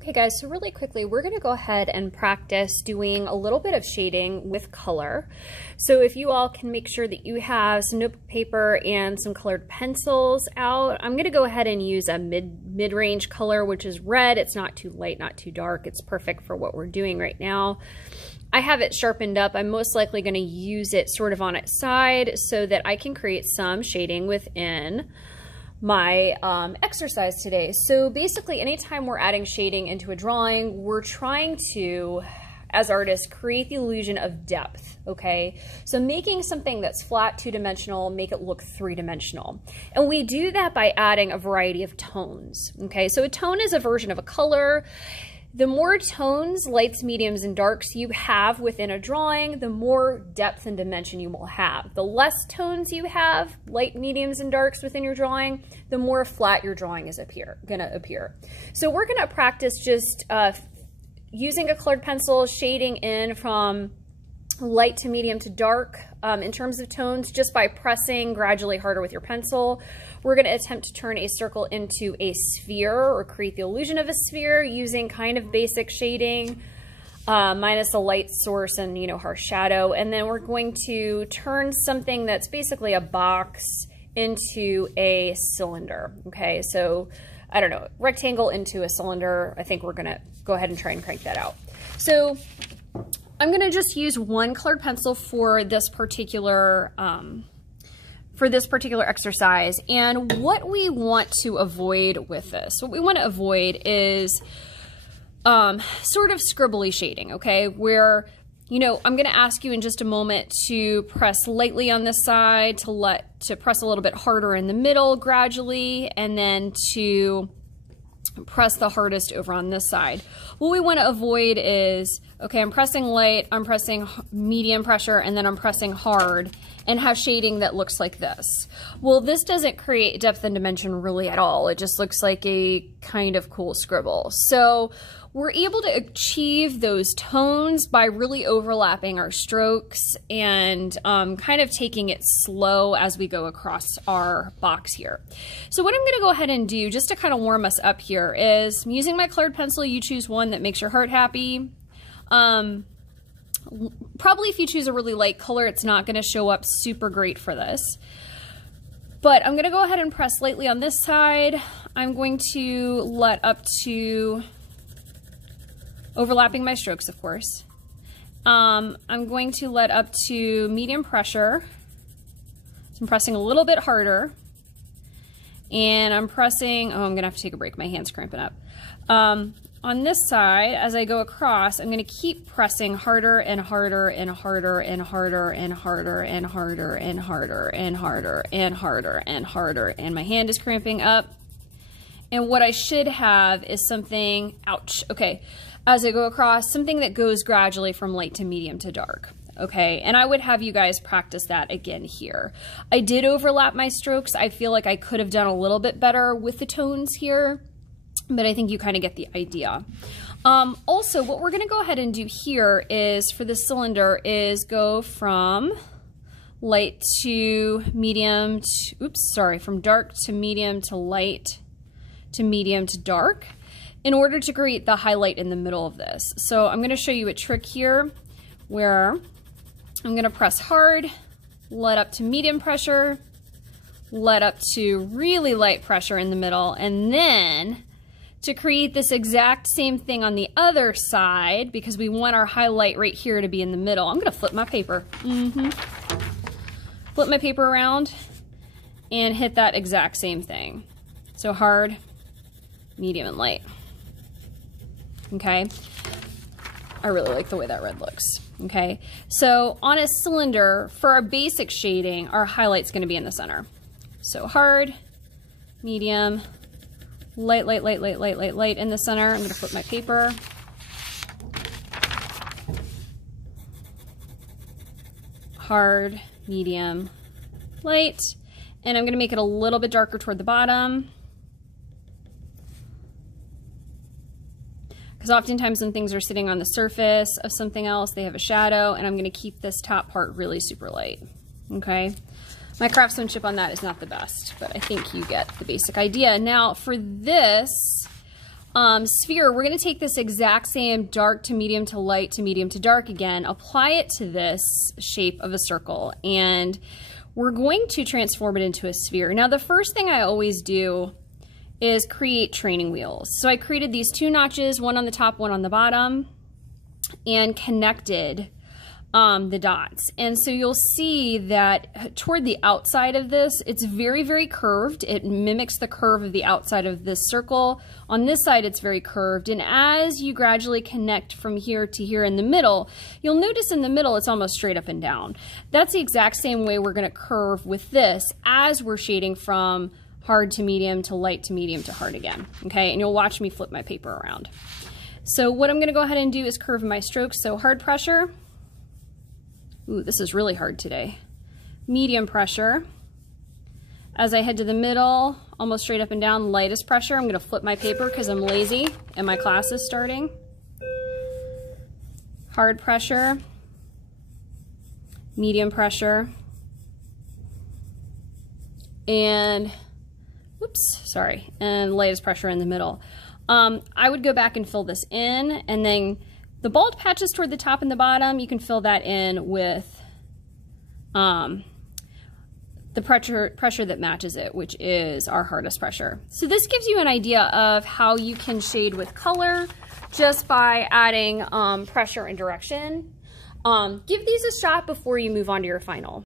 Okay guys, so really quickly, we're gonna go ahead and practice doing a little bit of shading with color. So if you all can make sure that you have some notebook paper and some colored pencils out, I'm gonna go ahead and use a mid-range color, which is red. It's not too light, not too dark. It's perfect for what we're doing right now. I have it sharpened up. I'm most likely gonna use it sort of on its side so that I can create some shading within my exercise today. So basically, anytime we're adding shading into a drawing, we're trying to, as artists, create the illusion of depth, okay? So making something that's flat, two-dimensional, make it look three-dimensional. And we do that by adding a variety of tones, okay? So a tone is a version of a color. The more tones, lights, mediums, and darks you have within a drawing, the more depth and dimension you will have. The less tones you have, light, mediums, and darks within your drawing, the more flat your drawing is gonna appear. So we're gonna practice just using a colored pencil, shading in from light to medium to dark in terms of tones, just by pressing gradually harder with your pencil. We're going to attempt to turn a circle into a sphere or create the illusion of a sphere using kind of basic shading minus a light source and, harsh shadow. And then we're going to turn something that's basically a box into a cylinder. Okay, so I don't know, rectangle into a cylinder. I think we're going to go ahead and try and crank that out. So I'm going to just use one colored pencil for this particular exercise. And what we want to avoid with this, what we want to avoid is sort of scribbly shading, okay? Where, I'm going to ask you in just a moment to press lightly on this side, to press a little bit harder in the middle gradually, and then to press the hardest over on this side. What we want to avoid is, okay, I'm pressing light, I'm pressing medium pressure, and then I'm pressing hard, and have shading that looks like this. Well, this doesn't create depth and dimension really at all. It just looks like a kind of cool scribble. So we're able to achieve those tones by really overlapping our strokes and kind of taking it slow as we go across our box here. So what I'm going to go ahead and do, just to kind of warm us up here, is I'm using my colored pencil. You choose one that makes your heart happy. Probably if you choose a really light color, it's not going to show up super great for this. But I'm going to go ahead and press lightly on this side. I'm going to let up to overlapping my strokes, of course. I'm going to let up to medium pressure. So I'm pressing a little bit harder. And I'm pressing, I'm going to have to take a break. My hand's cramping up. On this side, as I go across, I'm going to keep pressing harder and harder and harder and harder and harder and harder and harder and harder and harder and harder. And my hand is cramping up. And what I should have is something, ouch, okay, as I go across, something that goes gradually from light to medium to dark. Okay, and I would have you guys practice that again here. I did overlap my strokes. I feel like I could have done a little bit better with the tones here, but I think you kind of get the idea. Also, what we're going to go ahead and do here is, for the cylinder, is go from light to medium to, from dark to medium to light to medium to dark in order to create the highlight in the middle of this. So I'm going to show you a trick here where I'm going to press hard, let up to medium pressure, let up to really light pressure in the middle, and then to create this exact same thing on the other side, because we want our highlight right here to be in the middle. I'm going to flip my paper. Flip my paper around and hit that exact same thing. So hard, medium, and light. Okay, I really like the way that red looks. Okay, so on a cylinder, for our basic shading, our highlight's going to be in the center. So hard, medium, light, light, light, light, light, light, light in the center. I'm going to flip my paper. Hard, medium, light, and I'm going to make it a little bit darker toward the bottom. Because oftentimes when things are sitting on the surface of something else, they have a shadow, and I'm going to keep this top part really super light. Okay, my craftsmanship on that is not the best, but I think you get the basic idea. Now for this, sphere, we're going to take this exact same dark to medium to light to medium to dark again, apply it to this shape of a circle, and we're going to transform it into a sphere. Now, the first thing I always do is create training wheels. So I created these 2 notches, one on the top, one on the bottom, and connected the dots. And so you'll see that toward the outside of this, it's very, very curved. It mimics the curve of the outside of this circle. On this side, it's very curved. And as you gradually connect from here to here in the middle, you'll notice in the middle, it's almost straight up and down. That's the exact same way we're going to curve with this as we're shading from hard to medium to light to medium to hard again. Okay, and you'll watch me flip my paper around. So what I'm going to go ahead and do is curve my strokes. So hard pressure. Ooh, this is really hard today. Medium pressure. As I head to the middle, almost straight up and down, lightest pressure. I'm going to flip my paper because I'm lazy and my class is starting. Hard pressure. Medium pressure. And, whoops, sorry, and lightest pressure in the middle. I would go back and fill this in, and then the bald patches toward the top and the bottom, you can fill that in with the pressure that matches it, which is our hardest pressure. So this gives you an idea of how you can shade with color just by adding pressure and direction. Give these a shot before you move on to your final.